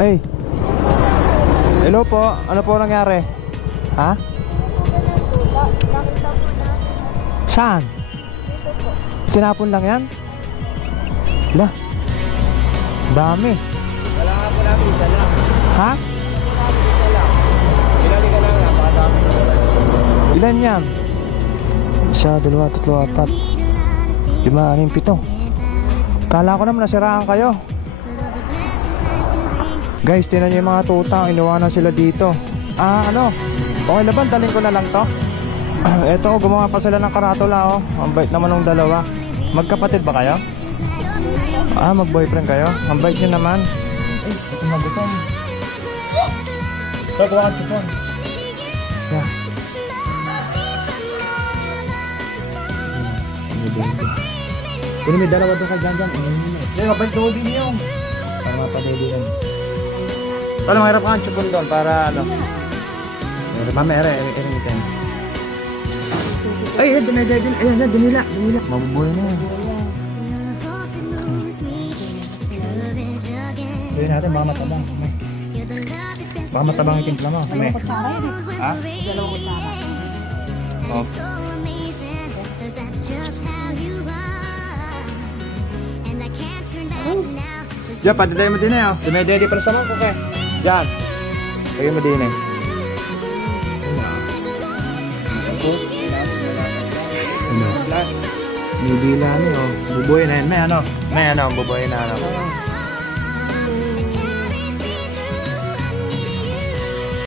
Ay. Hello po. Ano po nangyari? Ha? Saan? Dito po. Tinapon lang yan? Lah. Dami. Wala nga po namin isa lang. Ha? Isa lang. Pinali ka lang, napakadami. Ilan yan? Isa, dalawa, tatlo, apat, 5, 6, 7. Kala ko naman nasiraan kayo. Guys, tinan nyo yung mga tutang. Iniwanan sila dito. Ano? Okay na ba? Dalhin ko na lang to. Eto, gumawa pa sila ng karatula, oh. Ang bait naman ng dalawa. Magkapatid ba kayo? Mag-boyfriend kayo? Ang bait nyo naman. Ay, ito magutom. Ito, kuha ka chipon. Yeah. Kung may dalawa doon ka dyan. Hindi, mabalik doon din yung. Para mapadali lang. Paano mahirap ka ang chipon doon para ano? Mamaya, erimitin. Ay, dumedaya din. Ayan na, dumila. Mabubuhay na yan. Gawin natin, baka matabang. Baka matabang yung timpla mo. Dalawang kutsara yun eh. Ha? Dalawang kutsara. Oh. Diyan, patitay mo din eh. Dumedaya para sa mga kuke. Diyan. Lagay mo din eh. Bibila ano, bubuhay na yan. May ano, bubuhay na ano.